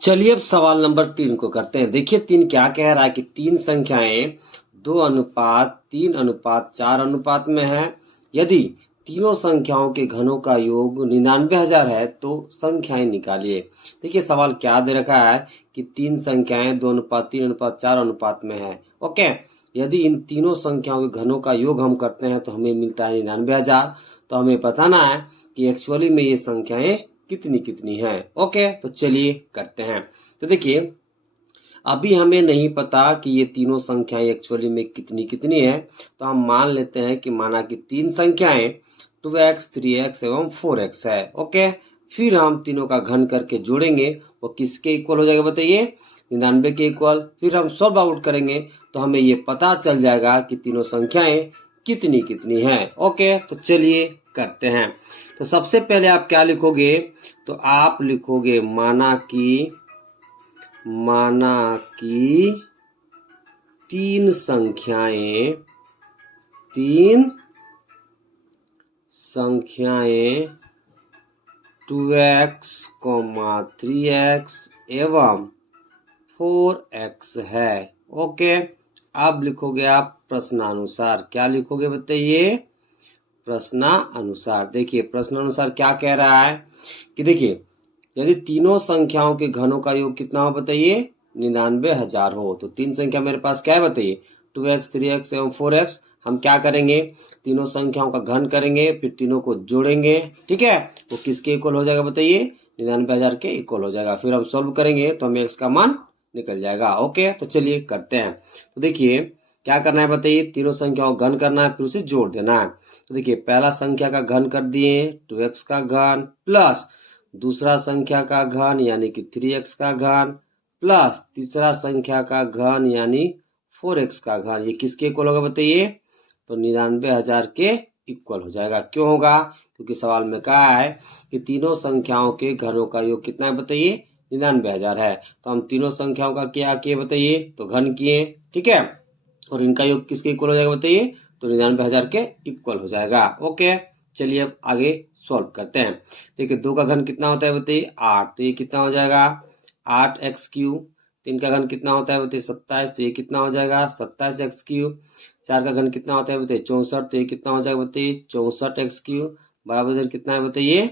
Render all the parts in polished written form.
चलिए अब सवाल नंबर 3 को करते हैं। देखिए 3 क्या कह रहा है कि तीन संख्याएं 2:3:4 अनुपात में है। यदि तीनों संख्याओं के घनों का योग 99,000 है तो संख्याएं निकालिए। देखिए सवाल क्या दे रखा है कि तीन संख्याएं 2:3:4 अनुपात में है। ओके, यदि इन तीनों संख्याओं के घनों का योग हम करते हैं तो हमें मिलता है 99,000। तो हमें बताना है कि एक्चुअली में ये संख्याएं कितनी कितनी है। ओके, तो चलिए करते हैं। तो देखिए अभी हमें नहीं पता कि ये तीनों संख्याएं एक्चुअली में कितनी कितनी है, तो हम मान लेते हैं कि माना कि तीन संख्याएं 2x 3x एवं 4x है। ओके, फिर हम तीनों का घन करके जोड़ेंगे, वो किसके इक्वल हो जाएगा बताइए? 99 के इक्वल। फिर हम सॉल्व आउट करेंगे तो हमें ये पता चल जाएगा कि तीनों संख्याएं कितनी कितनी है। ओके, तो चलिए करते हैं। तो सबसे पहले आप क्या लिखोगे? तो आप लिखोगे माना कि तीन संख्याएं 2x, 3x एवं 4x है। ओके, अब लिखोगे आप प्रश्नानुसार। क्या लिखोगे बताइए? प्रश्नानुसार। देखिए प्रश्नानुसार क्या कह रहा है कि देखिए यदि तीनों संख्याओं के घनों का योग कितना हो बताइए? 99,000 हो। तो तीन संख्या मेरे पास क्या है बताइए? 2x 3x एवं 4x। हम क्या करेंगे? तीनों संख्याओं का घन करेंगे, फिर तीनों को जोड़ेंगे। ठीक है, वो किसके इक्वल हो जाएगा बताइए? 99,000 के इक्वल हो जाएगा। फिर हम सॉल्व करेंगे तो हमें x का मान निकल जाएगा। ओके, तो चलिए करते हैं। तो देखिए क्या करना है बताइए? तीनों संख्याओं का घन करना है, फिर उसे जोड़ देना है। तो देखिए पहला संख्या का घन कर दिए 2x का घन, प्लस दूसरा संख्या का घन यानी कि 3x का घन, प्लस तीसरा संख्या का घन यानी 4x का घन। ये किसके इक्वल होगा बताइए? तो 99,000 के इक्वल हो जाएगा। क्यों होगा? क्योंकि सवाल में कहा है कि तीनों संख्याओं के घनों का योग कितना है बताइए? 99,000 है। तो हम तीनों संख्याओं का क्या किए बताइए? तो घन किए। ठीक है, और इनका योग किसके इक्वल हो जाएगा बताइए? तो 99,000 के इक्वल हो जाएगा। ओके, चलिए अब आगे सॉल्व करते हैं। देखिए 2 का घन कितना होता है बताइए? 8। तो ये कितना हो जाएगा? 8x3। 3 का घन कितना होता है बताइए? 27। तो ये कितना हो जाएगा? 27x3। 4 का घन कितना होता है बताइए? 64। तो ये कितना हो जाएगा बताइए? 64x3 बराबर इधर कितना है बताइए?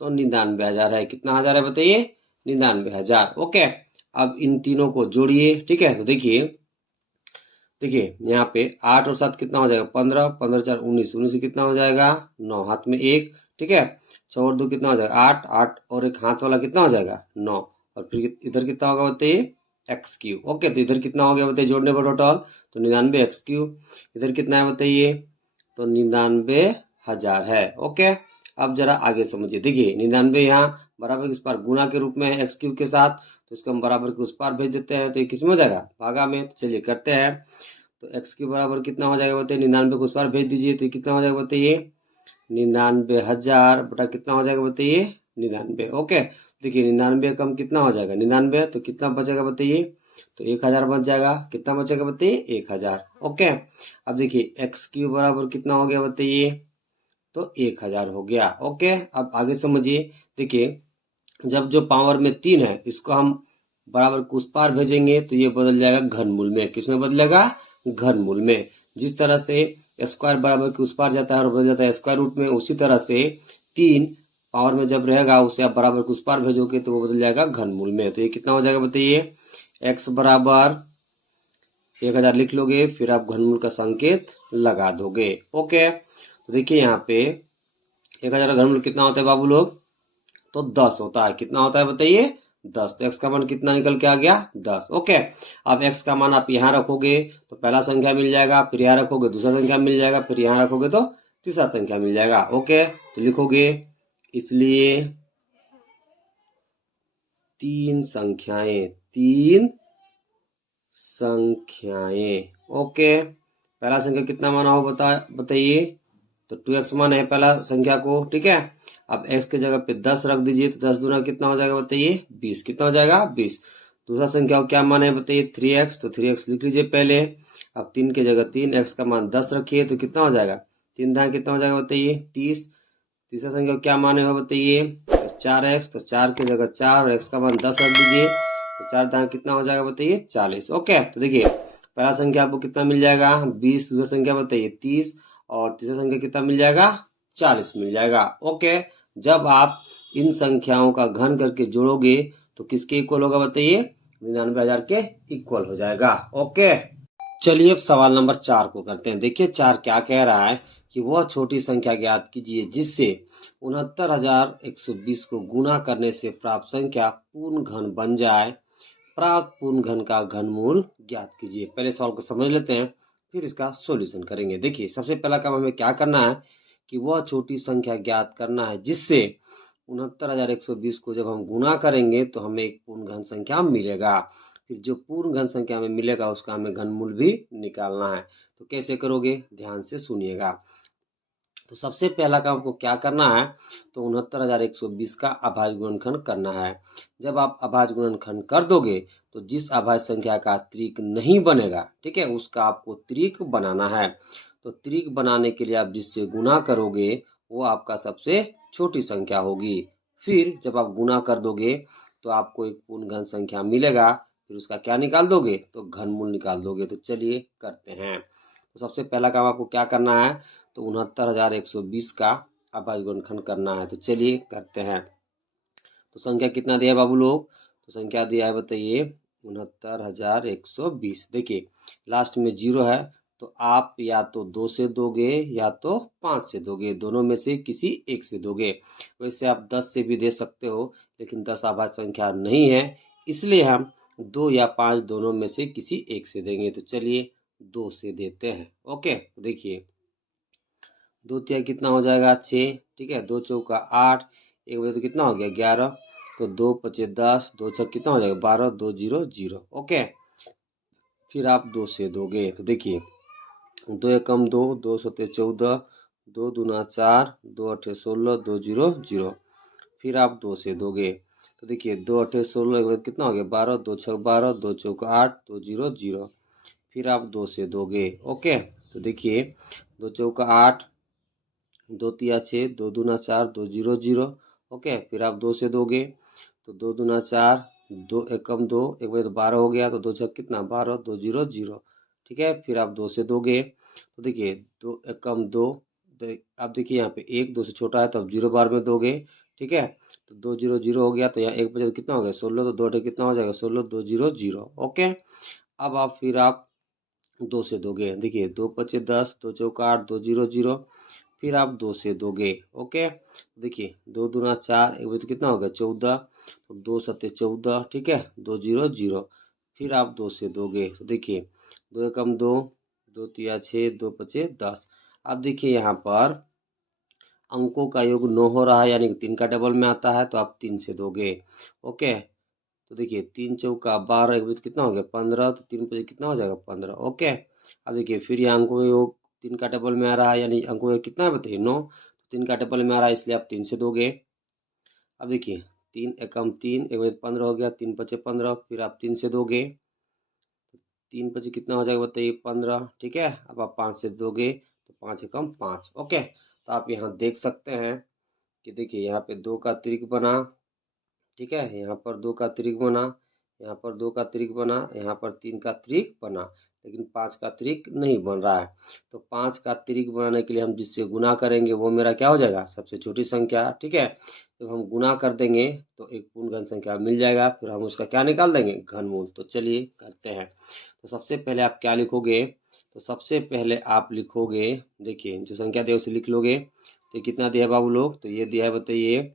तो 99,000 है। कितना हजार है बताइए? 99,000। ओके, अब इन तीनों को जोड़िए। ठीक है, तो देखिए यहाँ पे 8 और 7 कितना हो जाएगा? 15। 15 4 19। 19 से कितना हो जाएगा? 9। हाथ में 1। ठीक है, 6 और 2 कितना हो जाएगा? 8। 8 और एक हाथ वाला कितना हो जाएगा? 9। और फिर इधर कितना होगा बताइए? x3। ओके, तो इधर कितना हो गया बताइए जोड़ने पर टोटल? तो 99x3। इधर कितना है बताइए? तो 99,000 है। ओके, अब जरा आगे समझिए। देखिए 99 यहाँ बराबर के इस पार गुणा के रूप में है x3 के साथ, तो इसको हम बराबर के उस पार भेज देते हैं। तो ये किस में हो जाएगा? भागा में। तो चलिए करते हैं। तो x के बराबर कितना हो जाएगा बताइए? 99 को उस पार भेज दीजिए। तो कितना हो जाएगा बताइए? 99,000 बटा कितना हो जाएगा बताइए? 99। ओके, देखिए 99 कम कितना हो जाएगा? 99। तो कितना बचेगा बताइए? तो 1,000 बच जाएगा। कितना बचेगा बताइए? 1,000। ओके, अब देखिए x3 बराबर कितना हो गया बताइए? तो 1,000 हो गया। ओके, अब आगे समझिए। देखिए जब जो पावर में 3 है इसको हम बराबर को उस पार भेजेंगे तो ये बदल जाएगा घनमूल में। किसमें बदलेगा? घनमूल में। जिस तरह से स्क्वायर बराबर के उस पार जाता है और बदल जाता है स्क्वायर रूट में, उसी तरह से 3 पावर में जब रहेगा उसे आप बराबर के उस पार भेजोगे तो वो बदल जाएगा घनमूल में। तो ये कितना हो जाएगा बताइए? x बराबर 1,000 लिख लोगे, फिर आप घनमूल का संकेत लगा दोगे। ओके, तो देखिए यहाँ पे 1,000 घनमूल कितना होता है बाबू लोग? तो 10 होता है। कितना होता है बताइए? 10। तो x का मान कितना निकल के आ गया? 10। ओके, अब x का मान आप यहाँ रखोगे तो पहला संख्या मिल जाएगा, फिर यहाँ रखोगे दूसरा संख्या मिल जाएगा, फिर यहाँ रखोगे तो तीसरा संख्या मिल जाएगा। ओके, तो लिखोगे इसलिए तीन संख्याएं। ओके, पहला संख्या कितना माना हो बताइए? तो 2x मान है पहला संख्या को। ठीक है, अब x के जगह पे 10 रख दीजिए। तो 10 दूना कितना हो जाएगा बताइए? 20। कितना हो जाएगा? 20। दूसरा संख्या को क्या मान है बताइए? 3x। तो 3x लिख लीजिए पहले। अब 3 के जगह 3, x का मान 10 रखिए तो कितना हो जाएगा? 3 दाएं कितना हो जाएगा बताइए? 30। तीसरा संख्या को क्या मान है बताइए? 4x, तो 4 की जगह 4 और x का मान 10 रख दीजिए, तो 4 दाएं कितना हो जाएगा बताइए 40। ओके, तो देखिए पहला संख्या आपको कितना मिल जाएगा 20, दूसरा संख्या बताइए 30 और तीसरा संख्या कितना मिल जाएगा 40 मिल जाएगा। ओके, जब आप इन संख्याओं का घन करके जोड़ोगे तो किसके इक्वल होगा बताइए 99,000 के इक्वल हो जाएगा। ओके, चलिए अब सवाल नंबर 4 को करते हैं। देखिए 4 क्या कह रहा है कि वह छोटी संख्या ज्ञात कीजिए जिससे 69,120 को गुणा करने से प्राप्त संख्या पूर्ण घन बन जाए। प्राप्त पूर्ण घन का घनमूल ज्ञात कीजिए। पहले सवाल को समझ लेते हैं, फिर इसका सॉल्यूशन करेंगे। देखिए सबसे पहला काम हमें क्या करना है कि वह छोटी संख्या ज्ञात करना है जिससे 69,120 को जब हम गुणा करेंगे तो हमें एक पूर्ण घन संख्या मिलेगा। फिर जो पूर्ण घन संख्या हमें मिलेगा उसका हमें घनमूल भी निकालना है। तो कैसे करोगे, ध्यान से सुनिएगा। तो सबसे पहला काम आपको क्या करना है, तो 69,120 का अभाज्य गुणनखंड करना है। जब आप अभाज्य गुणनखंड कर दोगे तो जिस अभाज्य संख्या का त्रिक नहीं बनेगा, ठीक है, उसका आपको त्रिक बनाना है। तो त्रिक बनाने के लिए आप जिससे गुणा करोगे वो आपका सबसे छोटी संख्या होगी। फिर जब आप गुणा कर दोगे तो आपको एक पूर्ण घन संख्या मिलेगा। फिर उसका क्या निकाल दोगे, तो घनमूल निकाल दोगे। तो चलिए करते हैं। तो सबसे पहला काम आपको क्या करना है, तो 69,120 का अभाज्य गुणनखंड करना है। तो चलिए करते हैं। तो संख्या कितना दिया है बाबू लोग, तो संख्या दिया है बताइए 69,120। देखिए लास्ट में 0 है, तो आप या तो 2 से दोगे या तो 5 से दोगे, दोनों में से किसी एक से दोगे। वैसे आप 10 से भी दे सकते हो, लेकिन 10 अभाज्य संख्या नहीं है, इसलिए हम 2 या 5 दोनों में से किसी एक से देंगे। तो चलिए 2 से देते हैं। ओके, देखिए 2 तिया कितना हो जाएगा 6, ठीक है, 2 चौका 8, एक बजे तो कितना हो गया 11, तो 2 पचे 10, 2 छक कितना हो जाएगा 12, 2 0 0। ओके, फिर आप 2 से दोगे तो देखिए 2 एकम 2, 2 सते 14, 2 दूना 4, 2 अठे 16, 2 0 0। फिर आप 2 से दोगे तो देखिए 2 अठे 16, एक बजे कितना हो गया 12, 2 छक 12, 2 चौका 8, 2 0 0। फिर आप 2 से दोगे। ओके, तो देखिए 2 चौका 8, 2 तिया 6, 2 दूना 4, 2 0 0। ओके, फिर आप 2 से दोगे तो 2 दूना 4, 2 एकम 2, एक बजे तो 12 हो गया, तो 2 छक कितना 12, 2 0 0। ठीक है, फिर आप 2 से दोगे तो देखिए 2 एकम 2, आप देखिए यहाँ पे 1 2 से छोटा है तो आप 0 बार में दोगे। ठीक है, तो 2 0 0 हो गया, तो यहाँ एक बजे तो कितना हो गया 16, तो 2 अठे कितना हो जाएगा 16, 2 0 0। ओके, अब आप फिर आप 2 से दोगे। देखिए 2 पचे 10, 2 चौका 8, 2 0 0। फिर आप 2 से दोगे। ओके, देखिए 2 दूना 4, एक बजे तो कितना हो गया 14, तो 2 सत्ते 14, ठीक है, 2 0 0। फिर आप 2 से दोगे तो देखिए 2 एकम 2, 2 तिया 6, 2 पचे 10। अब देखिए यहाँ पर अंकों का योग 9 हो रहा है, यानी कि 3 का डबल में आता है, तो आप 3 से दोगे। ओके, तो देखिए 3 चौका 12, एक बजे कितना हो गया 15, तो 3 बजे कितना हो जाएगा 15। ओके, अब देखिए फिर यहाँ अंकों का योग 3 का डबल में आ रहा है, यानी अंकों का कितना है बताइए 9, 3 का डबल में आ रहा है, इसलिए आप 3 से दोगे। अब देखिए 3 एकम 3, एक बजे 15 हो गया, 3 पचे 15, फिर आप 3 से दोगे, 3 पचे कितना हो जाएगा बताइए 15। ठीक है, अब आप 5 से दोगे तो 5 एकम 5। ओके, तो आप यहाँ देख सकते हैं कि देखिए यहाँ पे 2 का त्रिक बना, ठीक है, यहाँ पर 2 का त्रिक बना, यहाँ पर 2 का त्रिक बना, यहाँ पर 3 का त्रिक बना, लेकिन 5 का त्रिक नहीं बन रहा है। तो 5 का त्रिक बनाने के लिए हम जिससे गुना करेंगे वो मेरा क्या हो जाएगा सबसे छोटी संख्या। ठीक है, जब हम गुना कर देंगे तो एक पूर्ण घन संख्या मिल जाएगा, फिर हम उसका क्या निकाल देंगे घनमूल। तो चलिए करते हैं। तो सबसे पहले आप क्या लिखोगे, तो सबसे पहले आप लिखोगे, देखिए जो संख्या दिया उसे लिख लोगे। तो कितना दिया है बाबू लोग, तो ये दिया है बताइए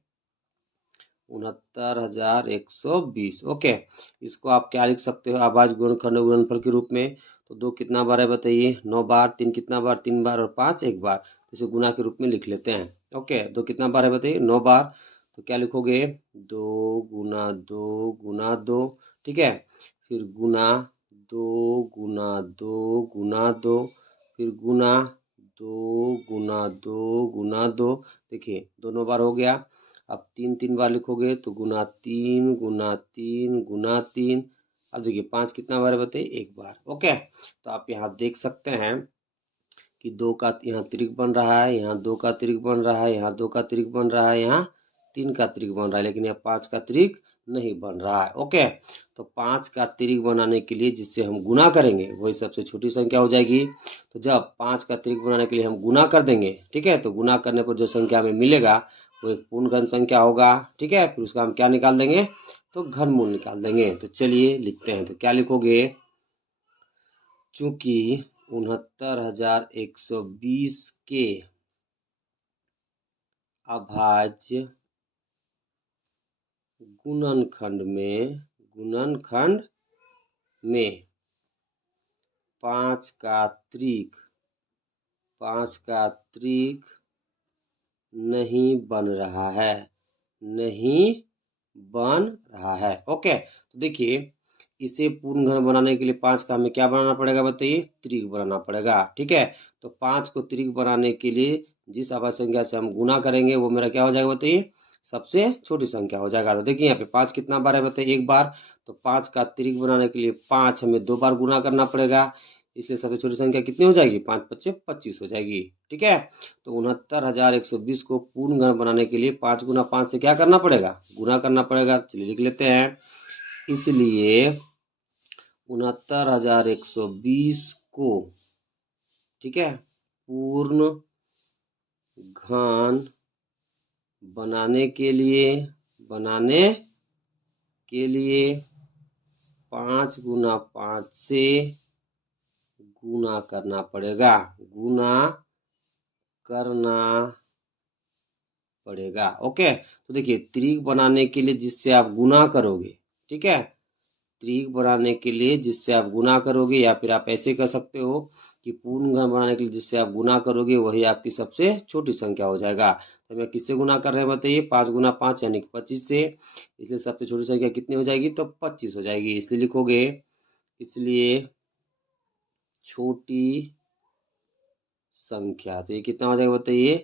69,120। ओके, इसको आप क्या लिख सकते हो अभाज्य गुणनखंड गुणनफल के रूप में। तो 2 कितना बार है बताइए 9 बार, 3 कितना बार 3 बार, और 5 एक बार, इसे गुना के रूप में लिख लेते हैं। ओके, 2 कितना बार है बताइए 9 बार, तो क्या लिखोगे 2 गुना 2 गुना 2। ठीक है, फिर गुना 2 गुना 2 गुना 2, फिर गुना 2 गुना 2 गुना 2। देखिए दोनों बार हो गया। अब 3 3 बार लिखोगे तो गुना 3 गुना 3 गुना 3। अब देखिए 5 कितना बार है बताइए एक बार। ओके, तो आप यहाँ देख सकते हैं कि 2 का यहाँ त्रिक बन रहा है, यहाँ 2 का त्रिक बन रहा है, यहाँ 2 का त्रिक बन रहा है, यहाँ 3 का त्रिक बन रहा है, लेकिन यहाँ 5 का त्रिक नहीं बन रहा है। ओके, तो 5 का त्रिक बनाने के लिए जिससे हम गुना करेंगे वही सबसे छोटी संख्या हो जाएगी। तो जब 5 का त्रिक बनाने के लिए हम गुना कर देंगे, ठीक है, तो गुना करने पर जो संख्या हमें मिलेगा वो एक पूर्ण घन संख्या होगा। ठीक है, फिर उसका हम क्या निकाल देंगे, तो घनमूल निकाल देंगे। तो चलिए लिखते हैं, तो क्या लिखोगे, चूंकि 69,120 के अभाज्य गुणनखंड में 5 का त्रिक नहीं बन रहा है। ओके, तो देखिए इसे पूर्ण घन बनाने के लिए 5 का हमें क्या बनाना पड़ेगा, बताइए, त्रिक बनाना पड़ेगा। ठीक है, तो 5 को त्रिक बनाने के लिए जिस अभाज्य संख्या से हम गुना करेंगे वो मेरा क्या हो जाएगा, बताइए, सबसे छोटी संख्या हो जाएगा। तो देखिए यहाँ पे 5 कितना बार है, बताइए, एक बार। तो 5 का त्रिक बनाने के लिए 5 हमें 2 बार गुना करना पड़ेगा, इसलिए सबसे छोटी संख्या कितनी हो जाएगी, 5 × 5 = 25 हो जाएगी। ठीक है, तो 69,120 को पूर्ण घन बनाने के लिए 5 × 5 से क्या करना पड़ेगा, गुना करना पड़ेगा। चलिए लिख लेते हैं, इसलिए 69,120 को, ठीक है, पूर्ण घन बनाने के लिए 5 × 5 से गुना करना पड़ेगा। ओके, तो देखिए त्रिक बनाने के लिए जिससे आप गुना करोगे, ठीक है, त्रिक बनाने के लिए जिससे आप गुना करोगे, या फिर आप ऐसे कर सकते हो कि पूर्ण घन बनाने के लिए जिससे आप गुना करोगे वही आपकी सबसे छोटी संख्या हो जाएगा। तो मैं किससे गुना कर रहे हैं, बताइए, 5 × 5 यानी कि 25 से, इसलिए सबसे छोटी संख्या कितनी हो जाएगी, तो 25 हो जाएगी। इसलिए लिखोगे, इसलिए छोटी संख्या, तो ये कितना हो जाएगा, बताइए,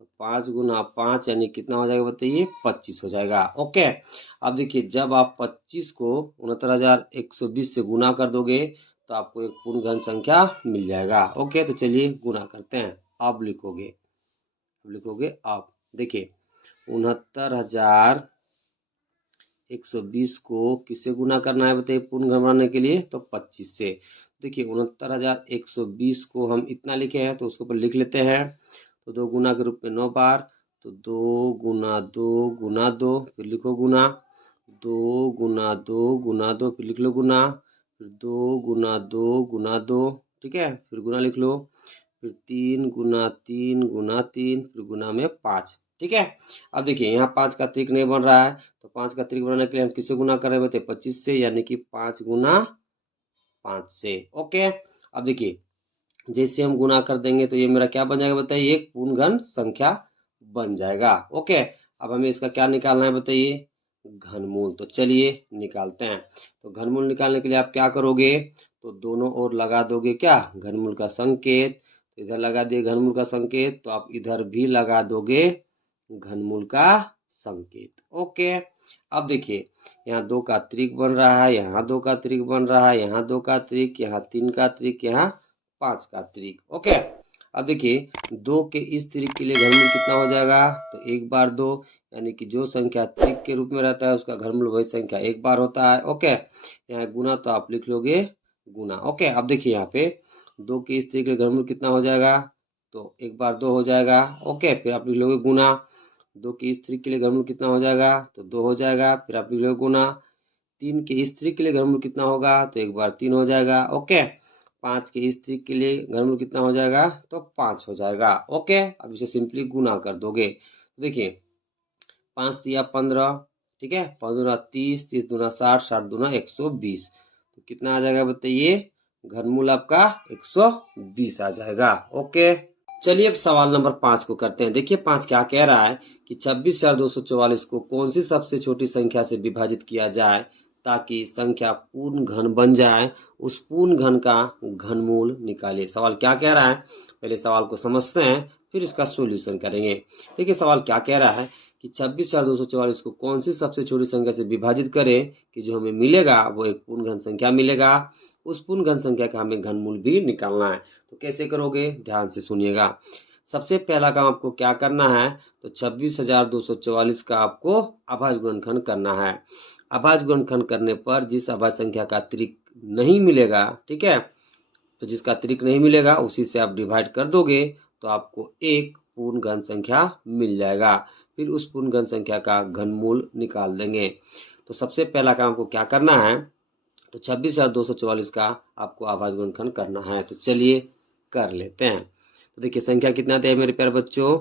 तो 5 × 5 यानी कितना हो जाएगा, बताइए, 25 हो जाएगा। ओके, अब देखिए जब आप 25 को 69,120 से गुना कर दोगे तो आपको एक पूर्ण घन संख्या मिल जाएगा। ओके, तो चलिए गुना करते हैं। अब लिखोगे अब देखिए 69,120 को किससे गुना करना है, बताइए, पूर्ण घन बनाने के लिए, तो 25 से। देखिए 69,120 को हम इतना लिखे हैं तो उसके ऊपर लिख लेते हैं, तो 2 गुना के रूप में 9 बार, तो 2 × 2 × 2, फिर लिखो गुना, 2 × 2 × 2, फिर लिख लो गुना, फिर 2 × 2 × 2, ठीक है, फिर गुना लिख लो, फिर 3 × 3 × 3, फिर गुना में 5। ठीक है, अब देखिए यहाँ 5 का त्रिक नहीं बन रहा है, तो 5 का त्रिक बनाने के लिए हम किससे गुना कर रहे हैं, बताइए, 25 से, यानी कि 5 × 5 से। ओके, अब देखिए जैसे हम गुना कर देंगे तो ये मेरा क्या बन जाएगा, बताइए, एक पूर्ण घन संख्या बन जाएगा। ओके, अब हमें इसका क्या निकालना है, बताइए, घनमूल। तो चलिए निकालते हैं। तो घनमूल निकालने के लिए आप क्या करोगे, तो दोनों ओर लगा दोगे क्या, घनमूल का संकेत। इधर लगा दिए घनमूल का संकेत, तो आप इधर भी लगा दोगे घनमूल का संकेत। ओके, अब देखिए यहाँ 2 का त्रिक बन रहा है, यहाँ 2 का त्रिक बन रहा है, यहाँ 2 का त्रिक, यहाँ 3 का त्रिक, यहाँ 5 का त्रिक। ओके, अब देखिए 2 के इस त्रिक के लिए घनमूल कितना हो जाएगा, तो 1 बार 2, यानी कि जो संख्या त्रिक के रूप में रहता है उसका घनमूल वही संख्या 1 बार होता है। ओके, यहाँ गुना तो आप लिख लोगे गुना। ओके, अब देखिए यहाँ पे 2 के इस त्रिक के लिए घनमूल कितना हो जाएगा, तो 1 बार 2 हो जाएगा। ओके, फिर आप लिख लोगे गुना, 2 के इस त्रिक के लिए घनमूल कितना हो जाएगा, तो 2 हो जाएगा, फिर आप लिख लोगे गुना, 3 के इस त्रिक के लिए घनमूल कितना होगा, तो 1 बार 3 हो जाएगा। ओके, 5 के इस त्रिक के लिए घनमूल कितना हो जाएगा, तो 5 हो जाएगा। ओके, अब इसे सिंपली गुना कर दोगे, देखिए 5 × 15, ठीक है, 15 30, 30 दूना 60, 60 दूना 120, तो कितना आ जाएगा, बताइए, घनमूल आपका 120 आ जाएगा। ओके, चलिए अब सवाल नंबर 5 को करते हैं। देखिए 5 क्या कह रहा है कि 26,244 को कौन सी सबसे छोटी संख्या से विभाजित किया जाए ताकि संख्या पूर्ण घन बन जाए, उस पूर्ण घन का घनमूल निकालिए। सवाल क्या कह रहा है, पहले सवाल को समझते हैं फिर इसका सॉल्यूशन करेंगे। देखिए सवाल क्या कह रहा है कि 26,244 को कौन सी सबसे छोटी संख्या से विभाजित करें कि जो हमें मिलेगा वो एक पूर्ण घन संख्या मिलेगा, उस पूर्ण घन संख्या का हमें घनमूल भी निकालना है। तो कैसे करोगे, ध्यान से सुनिएगा। सबसे पहला काम आपको क्या करना है, तो 26,244 का आपको अभाज्य गुणनखंड करना है। अभाज्य गुणनखंड करने पर जिस अभाज्य संख्या का अतिरिक्त नहीं मिलेगा, ठीक है, तो जिसका अतिरिक्त नहीं मिलेगा उसी से आप डिवाइड कर दोगे तो आपको एक पूर्ण घन संख्या मिल जाएगा। फिर उस पूर्ण घन संख्या का घनमूल निकाल देंगे। तो सबसे पहला काम आपको क्या करना है, तो 26,244 का आपको अभाज्य गुणनखंड करना है। तो चलिए कर लेते हैं। तो देखिए संख्या कितना दिया है मेरे प्यारे बच्चों,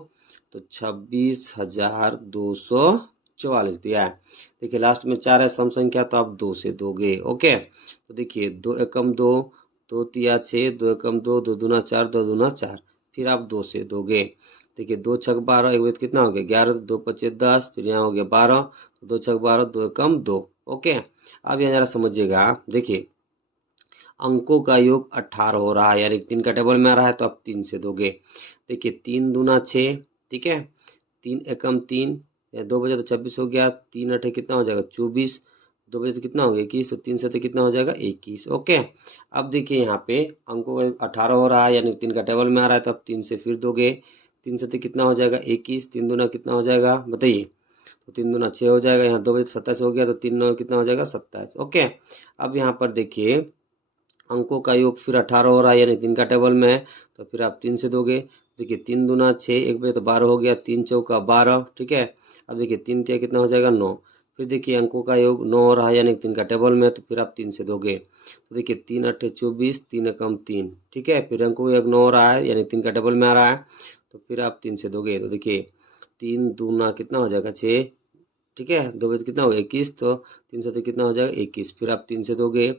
तो 26,244 दिया है। देखिए लास्ट में 4 है सम संख्या, तो आप 2 से दोगे। ओके, तो देखिए 2 एकम 2, 2 तिया 6, 2 एकम 2, 2 दूना 4, 2 दूना 4, फिर आप 2 से दोगे। देखिए 2 छक 12, एक बजे कितना हो गया 11, 2 पचे 10, फिर यहाँ हो गया 12, 2 छक 12, 2 एकम 2। ओके, अब यहाँ जरा समझिएगा। देखिए अंकों का योग 18 हो रहा है, यानी 3 का टेबल में आ रहा है, तो आप 3 से दोगे। देखिए 3 दूना 6, ठीक है, 3 एकम 3, 2 बजे तो 26 हो गया, 3 अठे कितना हो जाएगा 24, 2 बजे तो कितना हो गया 21, तो 3 से तो कितना हो जाएगा 21। ओके, अब देखिए यहाँ पे अंकों का 18 हो रहा है, यानी 3 का टेबल में आ रहा है, तो आप 3 से फिर दोगे। 3 से तो कितना हो जाएगा 21, 3 दूना कितना हो जाएगा बताइए, तो 3 दूना 6 हो जाएगा, यहाँ 2 बजे तो 27 हो गया, तो 3 9 कितना हो जाएगा 27। ओके, अब यहाँ पर देखिए अंकों का योग फिर 18 हो रहा है, यानी 3 का टेबल में है, तो फिर आप 3 से दोगे। देखिए 3 दूना 6, एक बजे तो 12 हो गया, 3 चौका 12, ठीक है। अब देखिए 3 तिया कितना हो जाएगा 9, फिर देखिए अंकों का योग 9 हो रहा है, यानी 3 का टेबल में है, तो फिर आप 3 से दोगे। तो देखिए 3 अठे 24, 3 एकम 3, ठीक है, फिर अंकों का योग 9 हो रहा है, यानी 3 का टेबल में आ रहा है, तो फिर आप 3 से दोगे। तो देखिए 3 दूना कितना हो जाएगा 6, ठीक है, 2 बजे कितना हो गया 21, तो 3 से तो कितना हो जाएगा 21, फिर आप 3 से दोगे।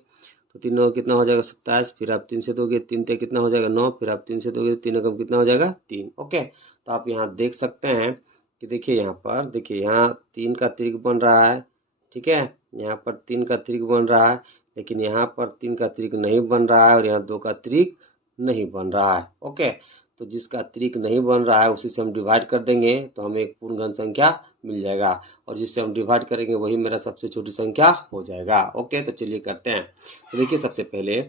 तो 3 नौ कितना हो जाएगा 27, फिर आप 3 से दोगे, 3 ते कितना हो जाएगा 9, फिर आप 3 से दोगे, 3 एकम कितना हो जाएगा 3। ओके, तो आप यहाँ देख सकते हैं कि देखिए यहाँ पर देखिए यहाँ 3 का त्रिक बन रहा है, ठीक है, यहाँ पर 3 का त्रिक बन रहा है, लेकिन यहाँ पर 3 का त्रिक नहीं बन रहा है, और यहाँ 2 का त्रिक नहीं बन रहा है। ओके, तो जिसका त्रिक नहीं बन रहा है उसी से हम डिवाइड कर देंगे, तो हमें एक पूर्ण घन संख्या मिल जाएगा, और जिससे हम डिवाइड करेंगे वही मेरा सबसे छोटी संख्या हो जाएगा। ओके, तो चलिए करते हैं। तो देखिए सबसे पहले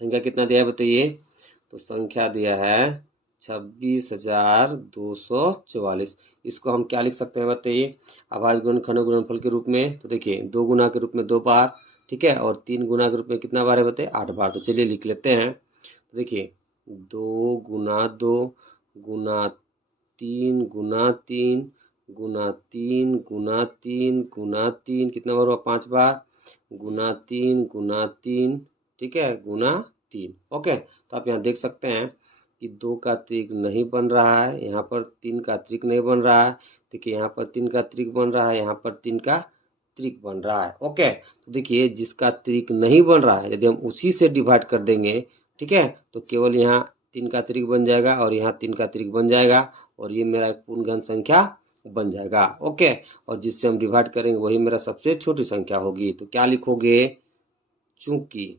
संख्या कितना दिया है बताइए, तो संख्या दिया है 26,244। इसको हम क्या लिख सकते हैं बताइए, अभाज्य गुणनखंड गुणनफल के रूप में। तो देखिए 2 गुना के रूप में 2 बार, ठीक है, और 3 गुना के रूप में कितना बार है बताइए 8 बार। तो चलिए लिख लेते हैं। तो देखिए 2 गुना 2 गुना 3 गुना 3 गुना 3 गुना 3 गुना 3, कितना बार हुआ 5 बार, गुना 3 गुना 3, ठीक है, गुना 3। ओके, तो आप यहाँ देख सकते हैं कि 2 का त्रिक नहीं बन रहा है, यहाँ पर 3 का त्रिक नहीं बन रहा है। देखिए यहाँ पर 3 का त्रिक बन रहा है, यहाँ पर 3 का त्रिक बन रहा है। ओके, तो देखिए जिसका त्रिक नहीं बन रहा है यदि हम उसी से डिवाइड कर देंगे, ठीक है, तो केवल यहाँ 3 का त्रिक बन जाएगा और यहाँ 3 का त्रिक बन जाएगा, और ये मेरा एक पूर्ण घन संख्या बन जाएगा। ओके, और जिससे हम डिवाइड करेंगे वही मेरा सबसे छोटी संख्या होगी। तो क्या लिखोगे, चूंकि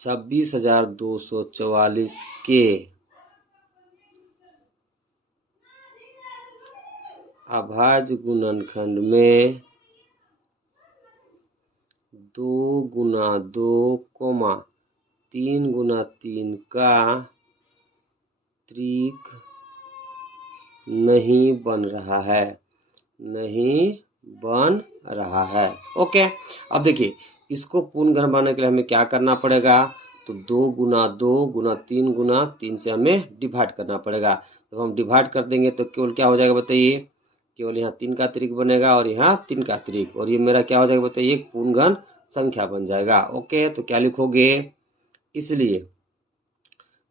26,244 के अभाज्य गुणनखंड में 2 गुना 2 कोमा 3 गुना 3 का त्रिक नहीं बन रहा है, नहीं बन रहा है। ओके, अब देखिए इसको पूर्ण घन बनाने के लिए हमें क्या करना पड़ेगा, तो 2 गुना 2 गुना 3 गुना 3 से हमें डिवाइड करना पड़ेगा। जब हम डिवाइड कर देंगे तो केवल क्या हो जाएगा बताइए, केवल यहाँ 3 का त्रिक बनेगा और यहाँ 3 का त्रिक, और ये मेरा क्या हो जाएगा बताइए, एक पूर्ण घन संख्या बन जाएगा। ओके, तो क्या लिखोगे, इसलिए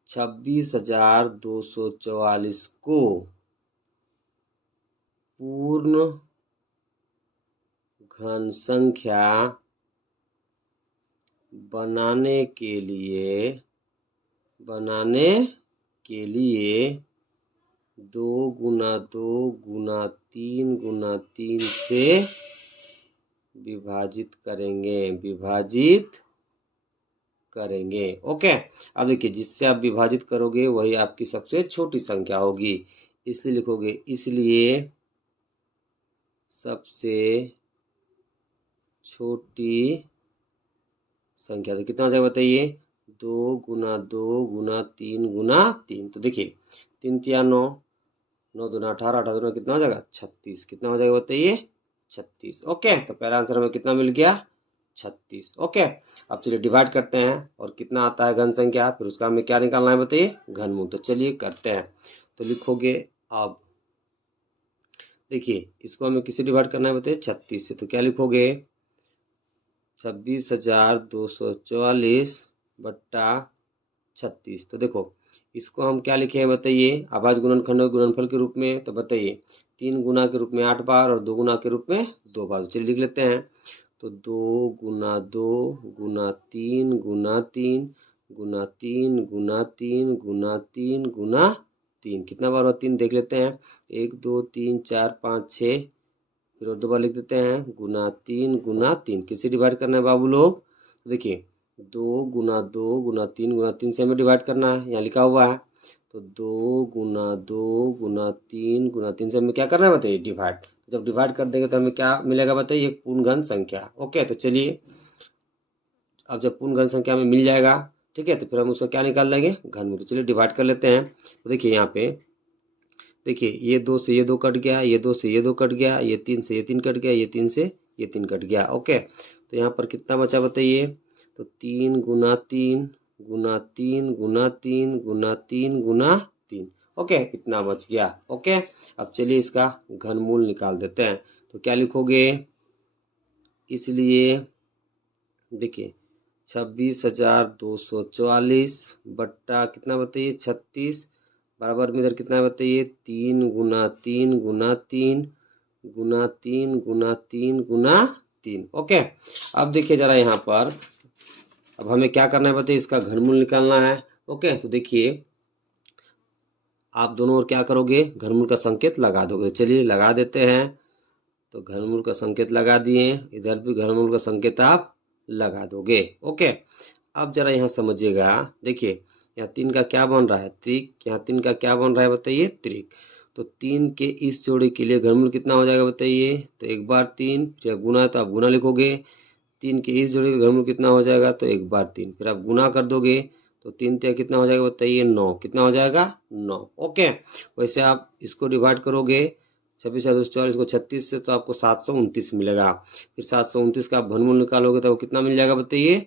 26,244 को पूर्ण घन संख्या बनाने के लिए 2 गुना 2 गुना 3 गुना 3 से विभाजित करेंगे। ओके, अब देखिए जिससे आप विभाजित करोगे वही आपकी सबसे छोटी संख्या होगी, इसलिए लिखोगे, इसलिए सबसे छोटी संख्या। तो कितना हो जाएगा बताइए, 2 गुना 2 गुना 3 गुना 3। तो देखिए 3 तिया 9, 9 दूना 18, 18 दूना कितना हो जाएगा 36, कितना हो जाएगा बताइए 36। ओके, तो पहला आंसर हमें कितना मिल गया 36। ओके, अब चलिए डिवाइड करते हैं और कितना आता है घन संख्या, फिर उसका हमें क्या निकालना है बताइए घनमूल। तो चलिए करते हैं। तो लिखोगे अब देखिए इसको हमें किससे डिवाइड करना है बताइए 36 से। तो क्या लिखोगे 26,244 बट्टा 36। तो देखो इसको हम क्या लिखे हैं बताइए अभाज्य गुणनखंड और गुणनफल के रूप में। तो बताइए 3 गुना के रूप में 8 बार और 2 गुना के रूप में 2 बार। तो चलिए लिख लेते हैं। तो 2 गुना 2 गुना 3 गुना 3 गुना 3 गुना 3 गुना 3 गुना 3, कितना बार हुआ 3 देख लेते हैं। 1 2 3 4 5 6, फिर और 2 बार लिख देते हैं गुना 3 गुना 3। किससे डिवाइड करना है बाबू लोग? देखिए 2 गुना 2 गुना 3 गुना 3 से हमें डिवाइड करना है, यहाँ लिखा हुआ है। तो 2 गुना 2 गुना 3 गुना 3 से हमें क्या करना है बताइए डिवाइड। जब डिवाइड कर देंगे तो हमें क्या मिलेगा बताइए एक पूर्ण घन संख्या। ओके, तो चलिए अब जब पूर्ण घन संख्या में मिल जाएगा, ठीक है, तो फिर हम उसका क्या निकाल लेंगे घनमूल। तो चलिए डिवाइड कर लेते हैं। तो देखिए यहाँ पे देखिए ये 2 से ये 2 कट गया, ये 2 से ये 2 कट गया, ये 3 से ये 3 कट गया, ये 3 से ये 3 कट गया। ओके, तो यहाँ पर कितना बचा बताइए। तो 3 गुना 3 गुना 3 गुना 3 गुना 3 गुना 3। ओके, इतना बच गया। ओके, अब चलिए इसका घनमूल निकाल देते हैं। तो क्या लिखोगे, इसलिए देखिए 26,244 बट्टा कितना बताइए 36 बराबर में इधर कितना है बताइए 3 गुना 3 गुना 3 गुना 3 गुना 3 गुना 3। ओके, अब देखिए जरा यहाँ पर अब हमें क्या करना है बताइए इसका घनमूल निकालना है। ओके, तो देखिए आप दोनों ओर क्या करोगे घनमूल का संकेत लगा दोगे। चलिए लगा देते हैं। तो घनमूल का संकेत लगा दिए, इधर भी घनमूल का संकेत आप लगा दोगे। ओके, अब जरा यहाँ समझिएगा। देखिए यहाँ 3 का क्या बन रहा है त्रिक, यहाँ 3 का क्या बन रहा है बताइए त्रिक। तो 3 के इस जोड़े के लिए घनमूल कितना हो जाएगा बताइए। तो एक बार 3, फिर गुना है तो आप गुना लिखोगे। 3 के इस जोड़े का घनमूल कितना हो जाएगा तो एक बार 3, फिर आप गुना कर दोगे। तो 3 तिया कितना हो जाएगा बताइए 9, कितना हो जाएगा 9। ओके, वैसे आप इसको डिवाइड करोगे 26,244 को 36 से तो आपको 729 मिलेगा। फिर 729 का आप घनमूल निकालोगे तो वो कितना मिल जाएगा बताइए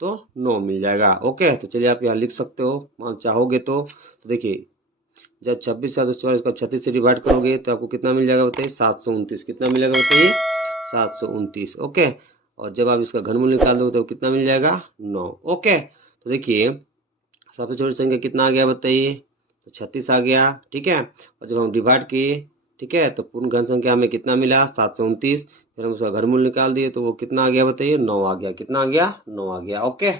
तो 9 मिल जाएगा। ओके, तो चलिए आप यहाँ लिख सकते हो मान चाहोगे तो देखिए जब 26,244 को 36 से डिवाइड करोगे तो आपको कितना मिल जाएगा बताइए 729। कितना मिलेगा बताइए 729। ओके, और जब आप इसका घनमूल निकाल दोगे तो कितना मिल जाएगा 9। ओके, तो देखिए सबसे छोटी संख्या कितना आ गया बताइए तो 36 आ गया। ठीक है, और जब हम डिवाइड किए, ठीक है, तो पूर्ण घन संख्या हमें कितना मिला 729। फिर हम उसका घनमूल निकाल दिए तो वो कितना आ गया बताइए 9 आ गया। कितना आ गया 9 आ गया। ओके,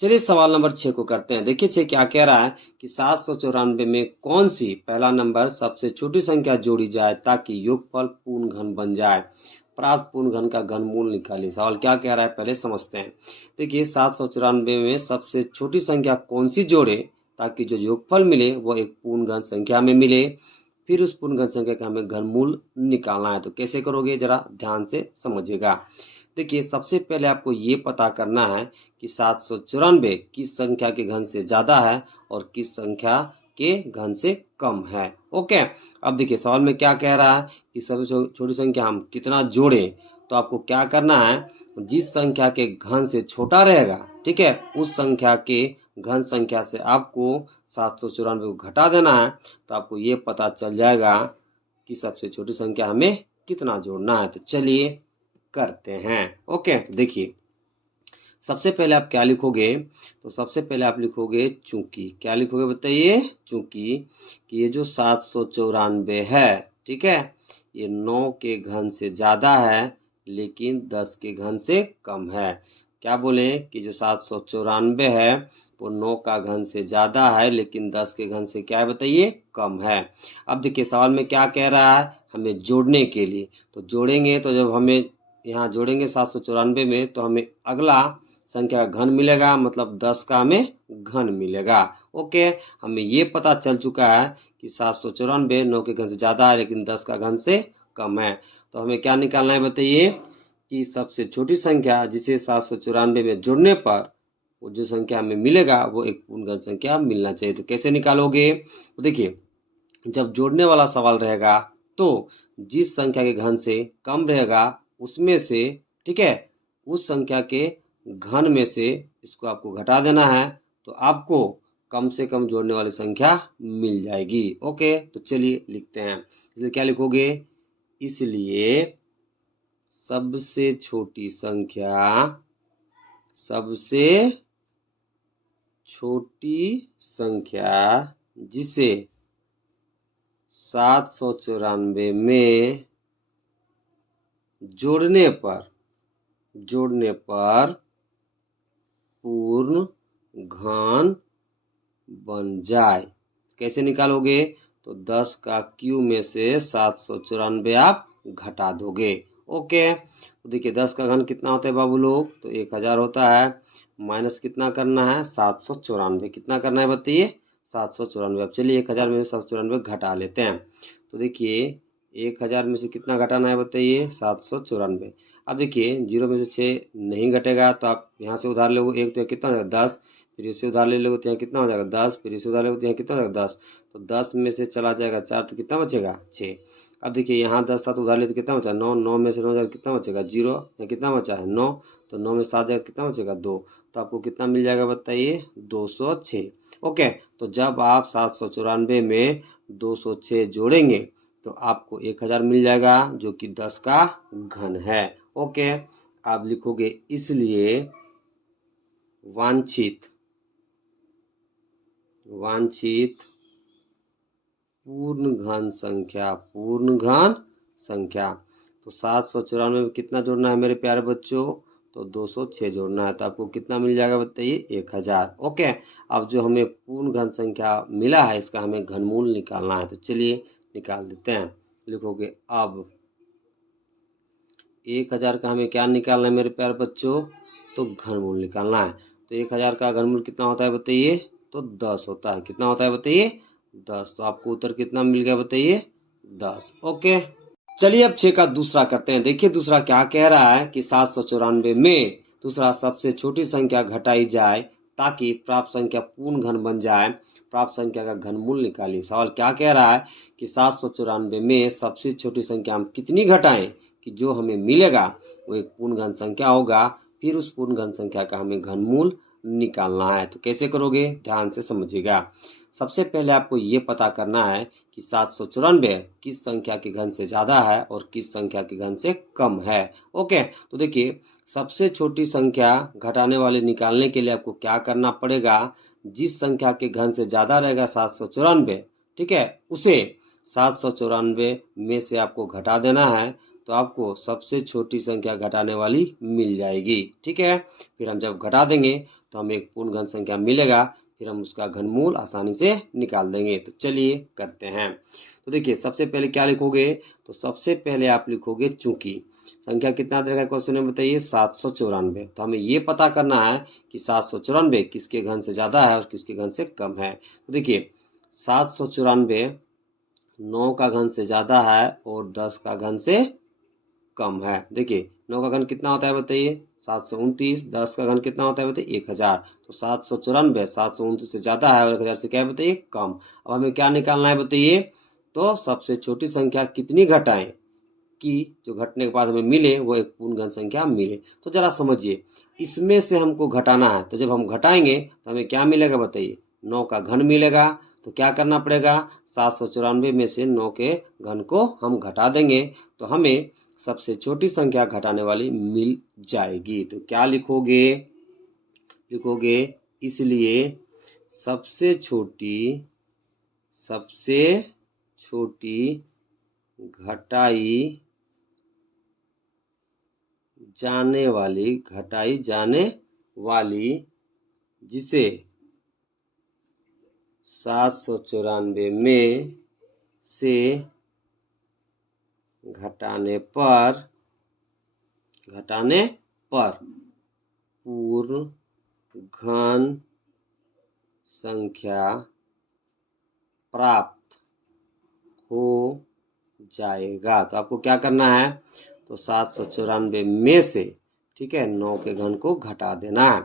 चलिए सवाल नंबर 6 को करते हैं। देखिए 6 क्या कह रहा है कि 794 में कौन सी पहला नंबर सबसे छोटी संख्या जोड़ी जाए ताकि योगफल पूर्ण घन बन जाए। प्राप्त पूर्ण घन का घनमूल निकालिए। सवाल क्या कह रहा है पहले समझते हैं। देखिए 794 में सबसे छोटी संख्या कौन सी जोड़े ताकि जो योगफल मिले वो एक पूर्ण घन संख्या में मिले। फिर उस पूर्ण घन संख्या का हमें घनमूल निकालना है। तो कैसे करोगे जरा ध्यान से समझिएगा। देखिए सबसे पहले आपको ये पता करना है कि 794 किस संख्या के घन से ज्यादा है और किस संख्या के घन से कम है। ओके, अब देखिए सवाल में क्या कह रहा है कि सबसे छोटी संख्या हम कितना जोड़े। तो आपको क्या करना है जिस संख्या के घन से छोटा रहेगा, ठीक है, उस संख्या के घन संख्या से आपको 794 को घटा देना है। तो आपको ये पता चल जाएगा कि सबसे छोटी संख्या हमें कितना जोड़ना है। तो चलिए करते हैं। ओके, देखिए सबसे पहले आप क्या लिखोगे। तो सबसे पहले आप लिखोगे चूंकि, क्या लिखोगे बताइए चूंकि कि ये जो 794 है, ठीक है, ये 9 के घन से ज्यादा है लेकिन 10 के घन से कम है। क्या बोले कि जो 794 है वो 9 का घन से ज्यादा है लेकिन 10 के घन से क्या है बताइए कम है। अब देखिए सवाल में क्या कह रहा है हमें जोड़ने के लिए। तो जोड़ेंगे तो जब हमें यहाँ जोड़ेंगे 794 में तो हमें अगला संख्या का घन मिलेगा, मतलब 10 का हमें घन मिलेगा। ओके, हमें ये पता चल चुका है कि 794 9 के घन से ज्यादा है लेकिन 10 का घन से कम है। तो हमें क्या निकालना है बताइए कि सबसे छोटी संख्या जिसे 794 में जोड़ने पर वो जो संख्या हमें मिलेगा वो एक पूर्ण घन संख्या मिलना चाहिए। तो कैसे निकालोगे। तो देखिए जब जोड़ने वाला सवाल रहेगा तो जिस संख्या के घन से कम रहेगा उसमें से, ठीक है, उस संख्या के घन में से इसको आपको घटा देना है, तो आपको कम से कम जोड़ने वाली संख्या मिल जाएगी। ओके, तो चलिए लिखते हैं। इसलिए क्या लिखोगे, इसलिए सबसे छोटी संख्या, सबसे छोटी संख्या जिसे 794 में जोड़ने पर पूर्ण घन बन जाए। कैसे निकालोगे, तो 10 का क्यू में से 794 आप घटा दोगे। ओके, तो देखिए 10 का घन कितना होता है बाबू लोग, तो 1000 होता है, माइनस कितना करना है 794, कितना करना है बताइए 794। अब चलिए 1000 में से 794 घटा लेते हैं। तो देखिए 1000 में से कितना घटाना है बताइए 794। अब देखिए 0 में से 6 नहीं घटेगा, तो आप यहाँ से उधार लोगे एक, तो कितना हो जाएगा 10, फिर इससे उधार ले लोगे तो यहाँ कितना हो जाएगा 10, फिर इससे उधार लोगे तो यहाँ कितना हो जाएगा 10, तो 10 में से चला जाएगा 4, तो कितना बचेगा 6। अब देखिए यहाँ 10 था तो उधार ले तो कितना बचा 9, 9 में से 9 जाएगा कितना बचेगा 0, यहाँ कितना बचा है 9, तो 9 में 7 जाएगा कितना बचेगा 2, तो आपको कितना मिल जाएगा बताइए 206। ओके, तो जब आप 794 में 206 जोड़ेंगे तो आपको 1000 मिल जाएगा, जो कि 10 का घन है। ओके, आप लिखोगे इसलिए वांछित पूर्ण घन संख्या, तो 794 में कितना जोड़ना है मेरे प्यारे बच्चों, तो 206 जोड़ना है, तो आपको कितना मिल जाएगा बताइए 1000। ओके, अब जो हमें पूर्ण घन संख्या मिला है इसका हमें घनमूल निकालना है, तो चलिए निकाल देते हैं। लिखोगे अब 1000 का हमें क्या निकालना है मेरे प्यारे बच्चों, तो घनमूल निकालना है। तो 1000 का घनमूल कितना होता है बताइए, तो 10 होता है। कितना होता है बताइए 10, तो आपको उत्तर कितना मिल गया बताइए 10। ओके, चलिए अब 6 का दूसरा करते हैं। देखिए दूसरा क्या कह रहा है कि 794 में दूसरा सबसे छोटी संख्या घटाई जाए ताकि प्राप्त संख्या पूर्ण घन बन जाए, प्राप्त संख्या का घनमूल निकालिए। सवाल क्या कह रहा है कि 794 में सबसे छोटी संख्या हम कितनी घटाएं कि जो हमें मिलेगा वो एक पूर्ण घन संख्या होगा, फिर उस पूर्ण घन संख्या का हमें घनमूल निकालना है। तो कैसे करोगे, ध्यान से समझिएगा। सबसे पहले आपको ये पता करना है कि 794 किस संख्या के घन से ज़्यादा है और किस संख्या के घन से कम है। ओके, तो देखिए सबसे छोटी संख्या घटाने वाले निकालने के लिए आपको क्या करना पड़ेगा, जिस संख्या के घन से ज़्यादा रहेगा 794, ठीक है, उसे 794 में से आपको घटा देना है, तो आपको सबसे छोटी संख्या घटाने वाली मिल जाएगी। ठीक है, फिर हम जब घटा देंगे तो हमें एक पूर्ण घन संख्या मिलेगा, फिर हम उसका घनमूल आसानी से निकाल देंगे। तो चलिए करते हैं। तो देखिए सबसे पहले क्या लिखोगे, तो सबसे पहले आप लिखोगे चूंकि संख्या कितना दे रखा है क्वेश्चन में बताइए 794, तो हमें ये पता करना है कि 794 किसके घन से ज़्यादा है और किसके घन से कम है। तो देखिए 794 9 का घन से ज़्यादा है और 10 का घन से कम है। देखिए 9 का घन कितना होता है बताइए 729, 10 का घन कितना होता है बताइए 1000, तो 794 729 से ज़्यादा है और 1000 से क्या है बताइए कम। अब हमें क्या निकालना है बताइए, तो सबसे छोटी संख्या कितनी घटाएं कि जो घटने के बाद हमें मिले वो एक पूर्ण घन संख्या मिले। तो जरा समझिए, इसमें से हमको घटाना है, तो जब हम घटाएंगे तो हमें क्या मिलेगा बताइए 9 का घन मिलेगा। तो क्या करना पड़ेगा 794 में से 9 के घन को हम घटा देंगे, तो हमें सबसे छोटी संख्या घटाने वाली मिल जाएगी। तो क्या लिखोगे, लिखोगे इसलिए सबसे छोटी घटाई जाने वाली जिसे 794 में से घटाने पर पूर्ण घन संख्या प्राप्त हो जाएगा। तो आपको क्या करना है, तो 794 में से, ठीक है, 9 के घन को घटा देना है।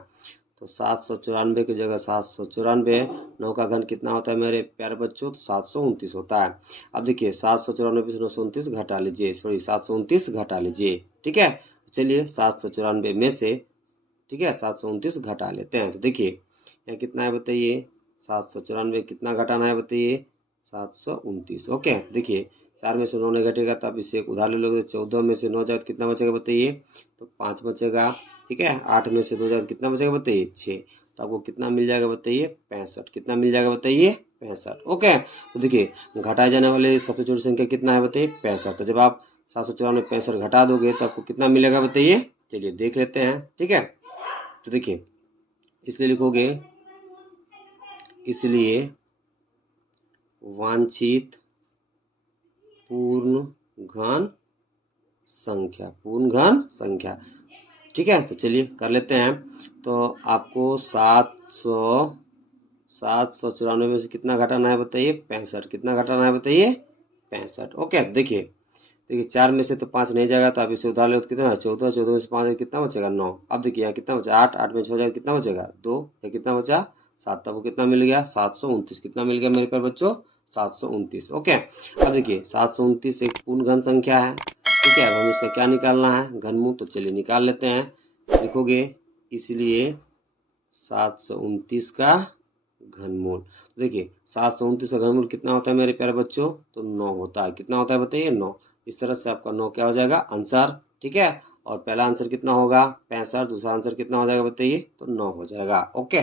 तो 794 की जगह 794, 9 का घन कितना होता है मेरे प्यारे बच्चों, तो 729 होता है। अब देखिए 794 से 929 घटा लीजिए, सॉरी 729 घटा लीजिए, ठीक है। चलिए 794 में से, ठीक है, 729 घटा लेते हैं। तो देखिए यहाँ कितना है बताइए, 794 कितना घटाना है बताइए, 729। ओके, देखिए 4 में से 9 नहीं घटेगा तो आप इसे एक उधार ले लोगे, 14 में से 9 जाए तो कितना बचेगा बताइए, तो 5 बचेगा, ठीक है। 8 में से 2 जाए तो कितना बचेगा बताइए, 6। तो आपको कितना मिल जाएगा बताइए, 65। कितना मिल जाएगा बताइए, 65। ओके, तो देखिए घटाए जाने वाले सबसे छोटी संख्या कितना है बताइए, 65। तो जब आप 794 65 घटा दोगे तो आपको कितना मिलेगा बताइए, चलिए देख लेते हैं, ठीक है। तो देखिए इसलिए लिखोगे, इसलिए वांछित पूर्ण घन संख्या, पूर्ण घन संख्या, ठीक है। तो चलिए कर लेते हैं। तो आपको 794 में से कितना घटाना है बताइए, 65। कितना घटाना है बताइए, 65। ओके, देखिए 4 में से तो 5 नहीं जाएगा तो आप इसे उधार ले तो कितना है, 14। 14 में से 5 कितना बचेगा, 9। अब देखिए यहाँ कितना बचा, 8। 8 में 6 जाएगा कितना बचेगा, 2। या कितना बचा, 7। तब वो कितना मिल गया, 729। कितना मिल गया मेरे प्यारे बच्चों, 729। ओके, अब देखिए 729 एक पूर्ण घन संख्या है, ठीक है। अब हम इसका क्या निकालना है, घनमूल। तो चलिए निकाल लेते हैं। लिखोगे इसलिए 729 का घनमूल। देखिए 729 का घनमूल कितना होता है मेरे प्यारे बच्चों, तो 9 होता है। कितना होता है बताइए, 9। इस तरह से आपका 9 क्या हो जाएगा, आंसर, ठीक है। और पहला आंसर कितना होगा, 65। दूसरा आंसर कितना हो जाएगा बताइए, तो 9 हो जाएगा। ओके।